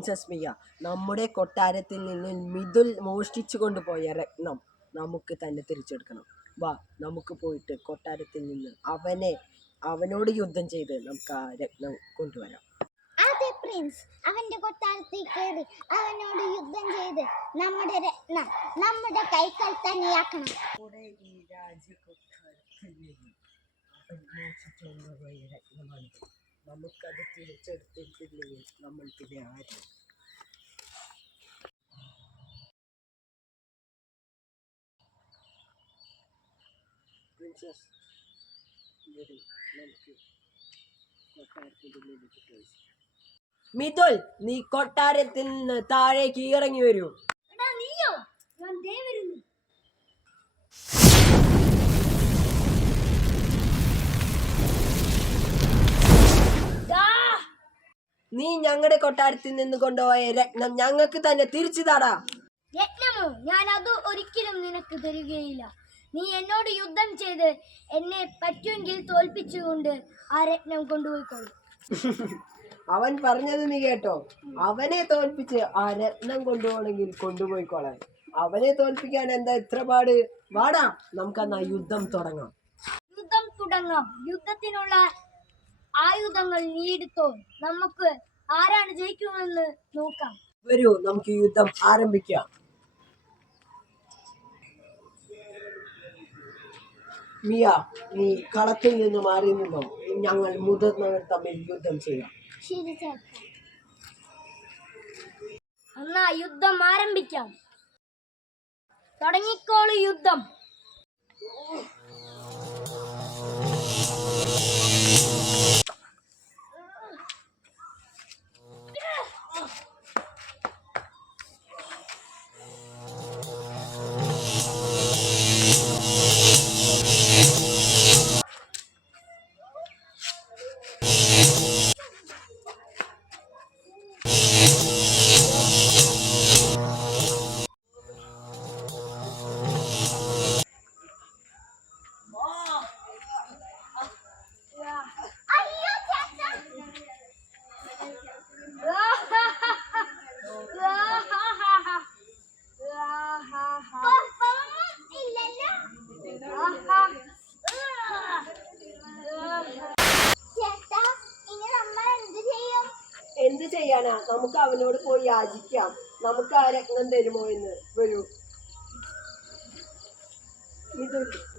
Princess Miya, നമ്മുടെ കൊട്ടാരത്തിൽ നിന്ന് മിഥുൽ മോഷ്ടിച്ചു കൊണ്ടുപോയ രത്നം നമുക്ക് തന്നെ തിരിച്ചെടുക്കണം. വാ, നമുക്ക് പോയിട്ട് കൊട്ടാരത്തിൽ നിന്ന് അവനോട് യുദ്ധം ചെയ്ത് നമുക്ക് ആ രത്നം കൊണ്ടുവരാം. അതെ പ്രിൻസ്, അവന്റെ കൊട്ടാരത്തിൽ കയറി അവനോട് യുദ്ധം ചെയ്ത് നമ്മുടെ രത്നം നമ്മുടെ കൈകൾ തന്നെയാക്കണം. ഈ രാജകൊട്ടാരത്തിൽ നിന്ന് അവൻ മോഷിച്ചു കൊണ്ടുപോയ രത്നമാണ്. നമുക്കത് തിരിച്ചെടുത്തിട്ടില്ലെങ്കിൽ നമ്മൾ പിന്നെ ആരും. പ്രിൻസസ്, മിഥുൽ, നീ കൊട്ടാരത്തിൽ നിന്ന് താഴേക്ക് ഇറങ്ങി വരൂ. നീ ഞങ്ങളുടെ കൊട്ടാരത്തിൽ നിന്ന് കൊണ്ടുപോയ രത്നം ഞങ്ങൾക്ക് തന്നെ തിരിച്ചു താടാ. രത്നമോ? ഞാൻ അത് ഒരിക്കലും നിനക്ക് തരികയില്ല. നീ എന്നോട് യുദ്ധം ചെയ്ത് എന്നെ പറ്റുമെങ്കിൽ തോൽപ്പിച്ചുകൊണ്ട് ആ രത്നം കൊണ്ടുപോയിക്കോളൂ. അവൻ പറഞ്ഞത് നീ കേട്ടോ? അവനെ തോൽപ്പിച്ച് ആ രത്നം കൊണ്ടുപോകണമെങ്കിൽ കൊണ്ടുപോയിക്കോളാൻ. അവനെ തോൽപ്പിക്കാൻ എന്താ ഇത്ര പാട്? വാടാ, നമുക്കന്ന് ആ യുദ്ധം തുടങ്ങാം. യുദ്ധത്തിനുള്ള ആയുധങ്ങൾ നീ എടുത്തോ. നമുക്ക് ആരാണ് ജയിക്കുമെന്ന് നോക്കാം. വരൂ, നമുക്ക് യുദ്ധം ആരംഭിക്കാം. മിയ, നീ കളത്തിൽ നിന്ന് മാറി നിന്നോ. ഞങ്ങൾ മുതിർന്നവർ തമ്മിൽ യുദ്ധം ചെയ്യാം. ശരി ചേട്ടാ, എന്നാ യുദ്ധം ആരംഭിക്കാം. തുടങ്ങിക്കോളൂ യുദ്ധം. എന്ത് ചെയ്യാനാ? നമുക്ക് അവനോട് പോയി യാചിക്കാം. നമുക്ക് ആ രത്നം തരുമോ എന്ന്. വരൂ,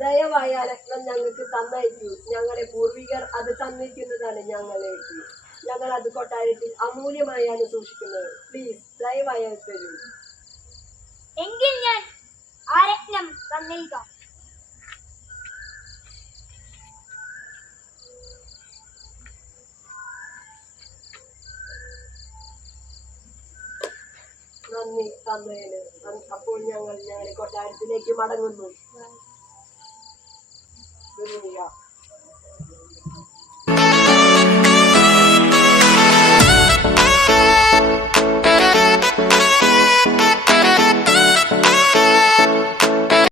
ദയവായി ആ രത്നം ഞങ്ങൾക്ക് തന്നയക്കൂ. ഞങ്ങളുടെ പൂർവികർ അത് തന്നിരിക്കുന്നതാണ് ഞങ്ങളേക്ക്. ഞങ്ങൾ അത് കൊട്ടാരത്തിൽ അമൂല്യമായാണ് സൂക്ഷിക്കുന്നത്. പ്ലീസ്, ദയവായി അത് തരൂ. എങ്കിൽ ഞാൻ ആ രത്നം തന്നേക്കാം. നന്ദി തന്നതിന്. അപ്പോൾ ഞങ്ങൾ ഞങ്ങളുടെ കൊട്ടാരത്തിലേക്ക് മടങ്ങുന്നു.